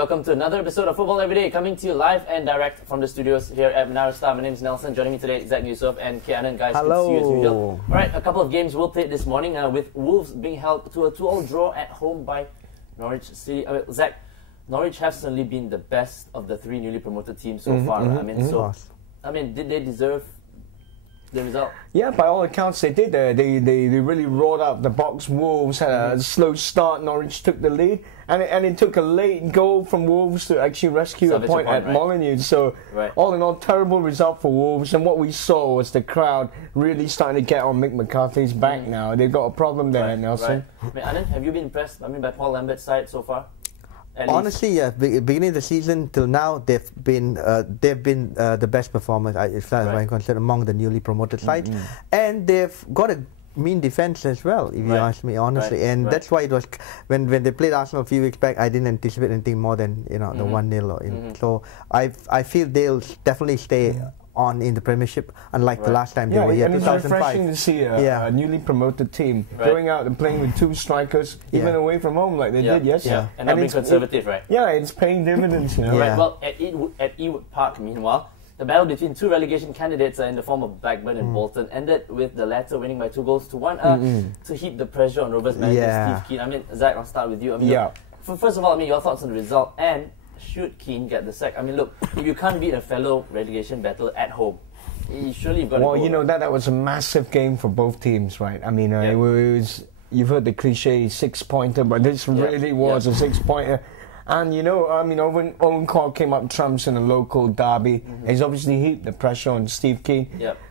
welcome to another episode of Football Every Day, coming to you live and direct from the studios here at Menara Star. My name is Nelsen. Joining me today, Zack Yusof and Anand. Guys, hello. Good to see you as usual. Alright, a couple of games we'll play this morning with Wolves being held to a 2-2 draw at home by Norwich City. Zack, Norwich have certainly been the best of the three newly promoted teams so far. Did they deserve the result? Yeah, by all accounts they did. They really roared out the box. Wolves had a slow start. Norwich took the lead, and it took a late goal from Wolves to actually rescue a point at Molineux. So all in all, terrible result for Wolves. And what we saw was the crowd really starting to get on Mick McCarthy's back now. They've got a problem there, Nelson. Anand, have you been impressed? by Paul Lambert's side so far? Honestly, yeah. Beginning of the season till now, they've been the best performers, as far as I'm concerned, among the newly promoted sides, and they've got a mean defense as well, if you ask me honestly. And that's why it was when they played Arsenal a few weeks back, I didn't anticipate anything more than the 1-0. So I feel they'll definitely stay on in the Premiership, unlike the last time they were here, and 2005. It's refreshing to see a newly promoted team going out and playing with two strikers, even away from home like they did yesterday. And not being conservative, right? Yeah, it's paying dividends. Well, at Ewood Park, meanwhile, the battle between two relegation candidates in the form of Blackburn and Bolton ended with the latter winning by 2-1 to heap the pressure on Rovers manager Steve Kean. Zack, I'll start with you. First of all, your thoughts on the result, and should Keane get the sack? Look, if you can't beat a fellow relegation battle at home, surely you've got to go. Well, that was a massive game for both teams, right? It was, you've heard the cliche 6-pointer, but this really was a 6-pointer. And Owen Coyle came up trumps in a local derby. He's obviously heaped the pressure on Steve Kean.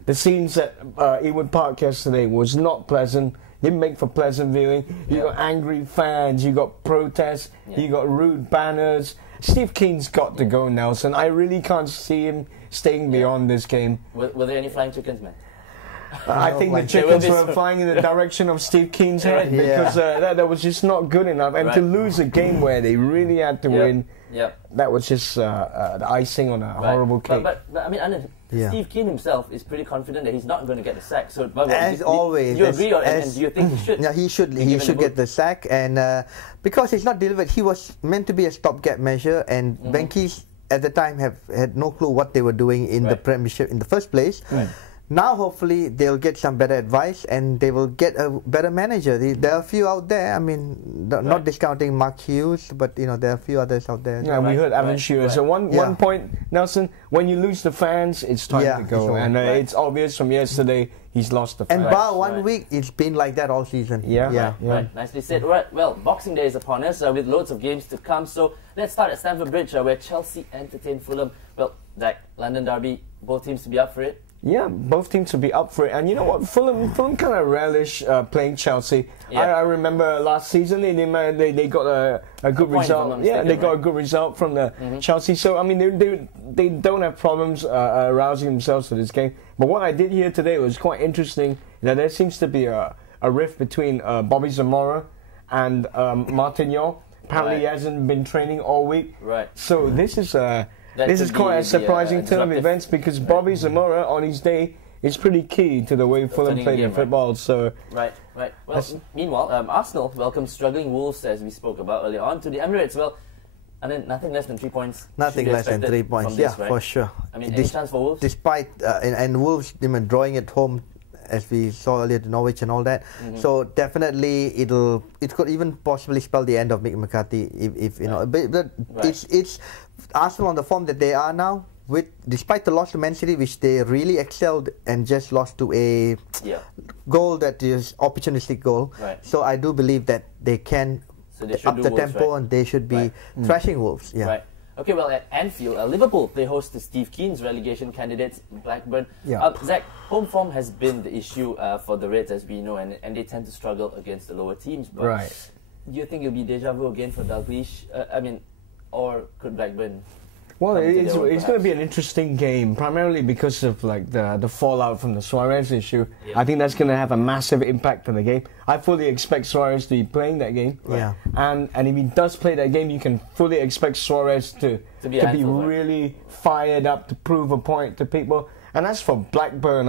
The scenes at Ewood Park yesterday was not pleasant. Didn't make for pleasant viewing. You got angry fans, you got protests, you got rude banners. Steve Kean's got to go, Nelson. I really can't see him staying beyond this game. Were there any flying chickens, man? I think the chickens were flying in the direction of Steve Kean's head because that was just not good enough. And to lose a game where they really had to win, that was just the icing on a horrible cake. But Anand, Steve Kean himself is pretty confident that he's not going to get the sack. So, as always, do you agree, and do you think he should? Yeah, he should get the sack, and because he's not delivered, he was meant to be a stopgap measure, and Benkies at the time had no clue what they were doing in the Premiership in the first place. Now, hopefully, they'll get some better advice and they will get a better manager. There are a few out there. Not discounting Mark Hughes, but there are a few others out there. Yeah, we heard Alan Shearer. So one point, Nelson, when you lose the fans, it's time to go. And it's obvious from yesterday he's lost the fans. And bar 1 week, it's been like that all season. Nicely said. Well, Boxing Day is upon us with loads of games to come. So let's start at Stamford Bridge where Chelsea entertain Fulham. Well, Zack, London derby, both teams to be up for it. Yeah, both teams will be up for it. And you know what? Fulham kind of relish playing Chelsea. I remember last season they got a good result. They got a good result from the Chelsea. So, they don't have problems rousing themselves for this game. But what I did hear today was quite interesting, that there seems to be a rift between Bobby Zamora and Martignon. Apparently he hasn't been training all week. So this is quite a surprising turn of events, because Bobby Zamora on his day is pretty key to the way Fulham play their football. So Well, meanwhile, Arsenal welcomes struggling Wolves, as we spoke about earlier on, to the Emirates. Well, and then nothing less than 3 points. Nothing less than 3 points. For sure. Any chance for Wolves? Despite and Wolves drawing at home, as we saw earlier, to Norwich and all that. So definitely it could even possibly spell the end of Mick McCarthy if But it's Arsenal on the form that they are now, despite the loss to Man City, which they really excelled, and just lost to a goal that is opportunistic goal. So I do believe that they can up the tempo, and they should be thrashing Wolves. Okay, well, at Anfield, Liverpool, they host the Steve Kean's relegation candidates, Blackburn. Zack, home form has been the issue for the Reds, as we know, and they tend to struggle against the lower teams. But do you think it'll be deja vu again for Dalglish? Or could Blackburn? Well, it's going to be an interesting game, primarily because of the fallout from the Suarez issue. I think that's going to have a massive impact on the game. I fully expect Suarez to be playing that game. And if he does play that game, you can fully expect Suarez to be really fired up to prove a point to people. And as for Blackburn,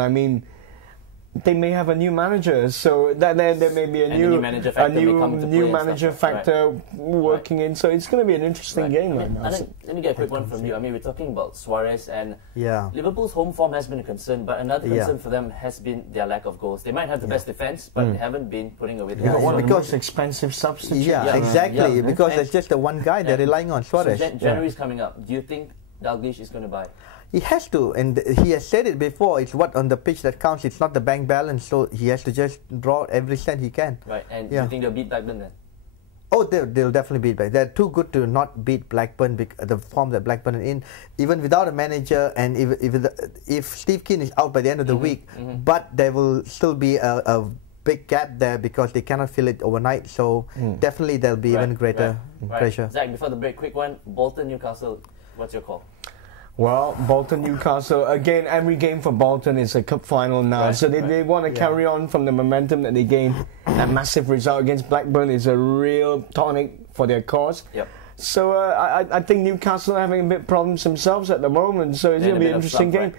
they may have a new manager, so that there may be a new manager factor working in. So it's going to be an interesting game. Let me get a quick one from you. I mean, we're talking about Suarez, and Liverpool's home form has been a concern, but another concern for them has been their lack of goals. They might have the best defense, but they haven't been putting away the goals. One of the most expensive substitutes. Yeah, exactly. Because there's just the one guy they're relying on, Suarez. So January's coming up. Do you think Dalglish is going to buy? He has to, and he has said it before, it's what on the pitch that counts, it's not the bank balance, so he has to just draw every cent he can. Right, and do you think they'll beat Blackburn then? Oh, they'll definitely beat Blackburn. They're too good to not beat Blackburn, the form that Blackburn are in, even without a manager, and if Steve Keane is out by the end of the week, but there will still be a big gap there because they cannot fill it overnight, so definitely there'll be even greater pressure. Zach, before the break, quick one, Bolton, Newcastle, what's your call? Well, Bolton, Newcastle, again, every game for Bolton is a cup final now. So they want to carry on from the momentum that they gained. That massive result against Blackburn is a real tonic for their cause. Yep. So I think Newcastle are having a bit problems themselves at the moment. So it's going to be an interesting game.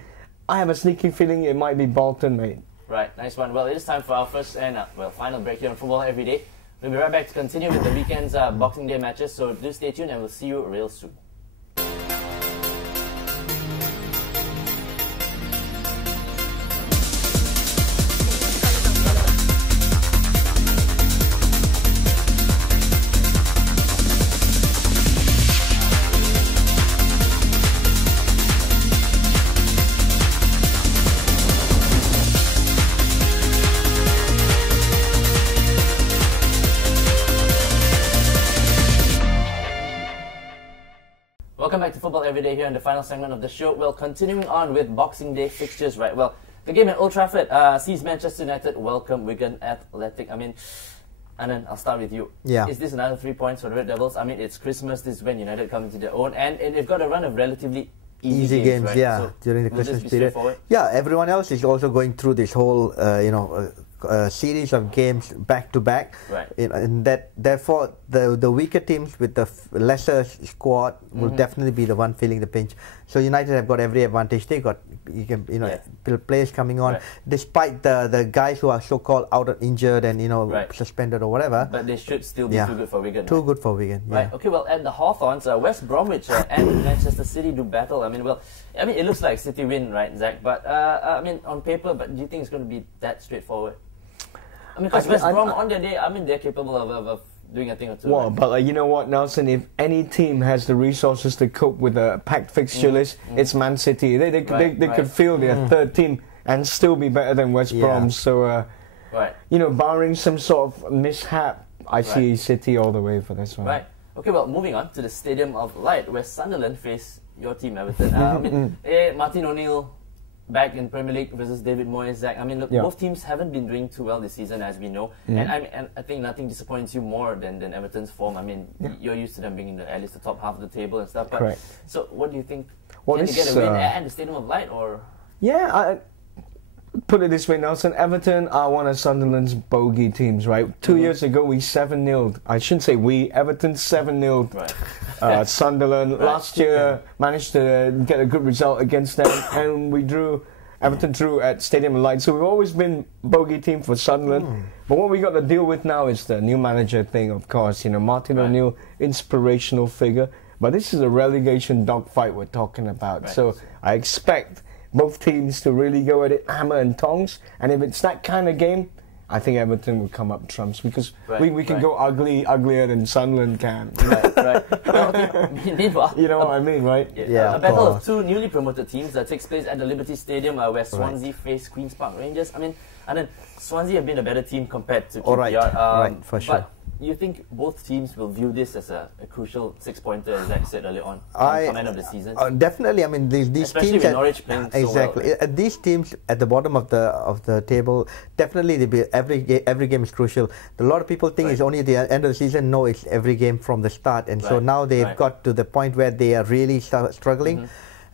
I have a sneaky feeling it might be Bolton, mate. Right, nice one. Well, it is time for our first and final break here on Football Every Day. We'll be right back to continue with the weekend's Boxing Day matches. So do stay tuned and we'll see you real soon. Welcome back to Football Every Day here in the final segment of the show. Well, continuing on with Boxing Day fixtures, right? Well, the game at Old Trafford sees Manchester United welcome Wigan Athletic. I mean, Anand, I'll start with you. Yeah. Is this another 3 points for the Red Devils? I mean, it's Christmas. This is when United come into their own, and they've got a run of relatively easy games, right? Yeah, so during the Christmas period. Yeah, everyone else is also going through this whole, series of games back to back, right? And that therefore the weaker teams with the lesser squad will definitely be the one feeling the pinch. So United have got every advantage. They got players coming on, despite the guys who are so-called out or injured and suspended or whatever. But they should still be too good for Wigan. Too good for Wigan. Yeah. Right. Okay. Well, at the Hawthorns, West Bromwich and Manchester City do battle. I mean, it looks like City win, right, Zach? But on paper, but do you think it's going to be that straightforward? I mean, because West Brom on their day, they're capable of doing a thing or two. Well, right? But you know what, Nelson? If any team has the resources to cope with a packed fixture list, it's Man City. They could field their third team and still be better than West Brom. So, barring some sort of mishap, I see City all the way for this one. Right. Okay. Well, moving on to the Stadium of Light, where Sunderland face your team, Everton. Martin O'Neill back in Premier League versus David Moyes. Zach, I mean, look, both teams haven't been doing too well this season, as we know, and I think nothing disappoints you more than Everton's form. I mean, you're used to them being in at least the top half of the table and stuff. But so, what do you think? Can they get a win at the Stadium of Light, or? Yeah, I put it this way, Nelson. Everton are one of Sunderland's bogey teams, right? 2 years ago, we 7-0'd. I shouldn't say we. Everton 7-0'd. Right. Sunderland last year managed to get a good result against them, and Everton drew at Stadium of Light. So we've always been bogey team for Sunderland. But what we got to deal with now is the new manager thing, of course. Martin O'Neill, inspirational figure, but this is a relegation dogfight we're talking about. So I expect both teams to really go at it hammer and tongs, and if it's that kind of game, I think Everton will come up trumps because we can go uglier than Sunderland can. Meanwhile, you know what I mean, right? A battle of two newly promoted teams that takes place at the Liberty Stadium, where Swansea face Queen's Park Rangers. I mean, and then Swansea have been a better team compared to QPR. For sure. But you think both teams will view this as a crucial 6-pointer, as Zach said earlier on the end of the season? Definitely. I mean, these especially teams with Norwich playing so well. These teams at the bottom of the table, definitely every game is crucial. A lot of people think it's only at the end of the season. No, it's every game from the start. And so now they've got to the point where they are really struggling.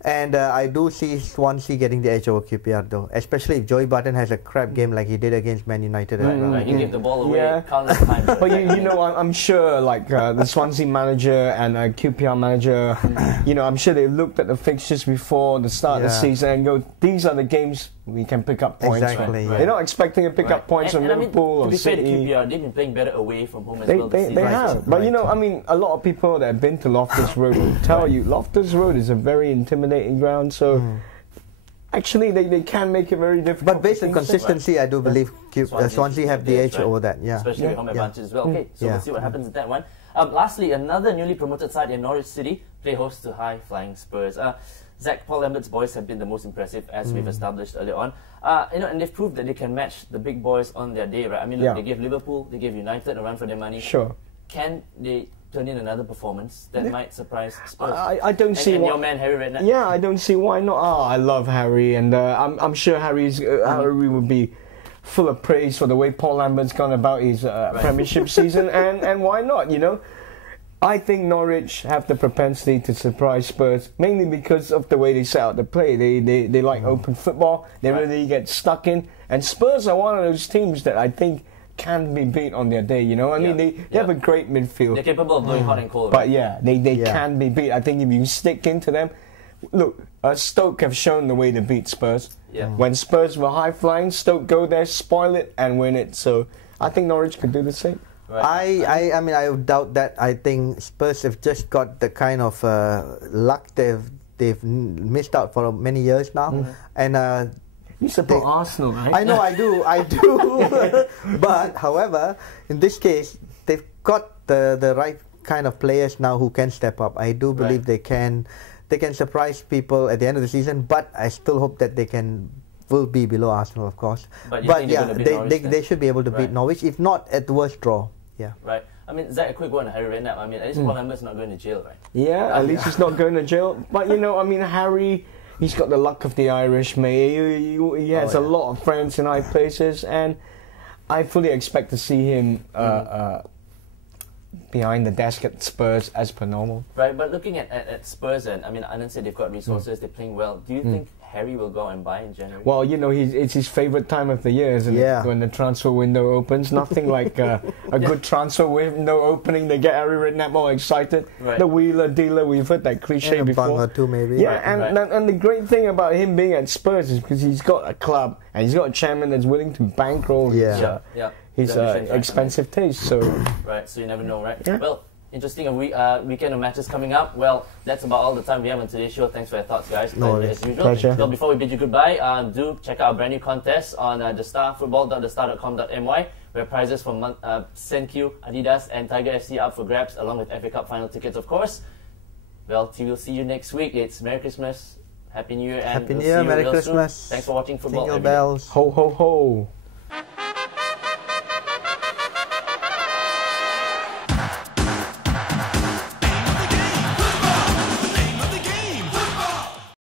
And I do see Swansea getting the edge over QPR though, especially if Joey Barton has a crap game like he did against Man United. Right. He gave the ball away countless times. But you know, I'm sure like the Swansea manager and QPR manager, you know, I'm sure they looked at the fixtures before the start of the season and go, these are the games we can pick up points. Exactly. They're not expecting to pick up points from Liverpool or City. To be fair to QPR, they've been playing better away from home as well. They have. But you know, I mean, a lot of people that have been to Loftus Road will tell you Loftus Road is a very intimidating ground. So actually, they can make it very difficult. But based on consistency, I do believe Swansea have the edge over that. Yeah, especially with home advantage as well. Okay, so we'll see what happens with that one. Lastly, another newly promoted side in Norwich City play host to high-flying Spurs. Paul Lambert's boys have been the most impressive, as we've established earlier on. You know, and they've proved that they can match the big boys on their day, right? I mean, look, they gave Liverpool, they gave United a run for their money. Sure. Can they turn in another performance that might surprise Spurs? I don't see and why. Your man Harry Redknapp. Yeah, I don't see why not. Oh, I love Harry, and I'm sure Harry will be full of praise for the way Paul Lambert's gone about his Premiership season, and why not? You know. I think Norwich have the propensity to surprise Spurs, mainly because of the way they set out the play. They like open football, they really get stuck in, and Spurs are one of those teams that I think can be beat on their day, you know. I mean, they have a great midfield. They're capable of blowing hot and cold. But they can be beat. I think if you stick into them, look, Stoke have shown the way to beat Spurs. Yeah. When Spurs were high-flying, Stoke go there, spoil it, and win it. So I think Norwich could do the same. Right. I mean, I doubt that. I think Spurs have just got the kind of luck they've missed out for many years now. And you support Arsenal, right? I know, I do. But however, in this case, they've got the right kind of players now who can step up. I do believe they can surprise people at the end of the season. But I still hope that will be below Arsenal, of course. But yeah, they should be able to beat Norwich, if not at the worst draw. Yeah. Right. I mean, Zach, a quick one on Harry Redknapp. I mean, at least Paul Lambert's not going to jail, right? Yeah, at least he's not going to jail. But you know, I mean, Harry, he's got the luck of the Irish, mate. He has a lot of friends in high places, and I fully expect to see him behind the desk at Spurs as per normal. Right, but looking at Spurs, and I mean, Anand said they've got resources, they're playing well. Do you think Harry will go and buy in January? Well, you know, it's his favourite time of the year, isn't it? When the transfer window opens. Nothing like a good transfer window opening. They get Harry Redknapp all excited. Right. The wheeler dealer, we've heard that cliche before. Too, maybe. Yeah, and the great thing about him being at Spurs is because he's got a club and he's got a chairman that's willing to bankroll his expensive taste. So right, so you never know, right? Yeah. Well, interesting weekend of matches coming up. Well, that's about all the time we have on today's show. Thanks for your thoughts, guys. As usual. Pleasure. Well, before we bid you goodbye, do check out our brand new contest on thestarfootball.thestar.com.my, where prizes from Senkyu, Adidas, and Tiger FC up for grabs, along with FA Cup final tickets, of course. Well, we'll see you next week. It's Merry Christmas, Happy New Year, and Happy New Year, Merry Christmas. Thanks for watching Football. Jingle bells. Ho, ho, ho.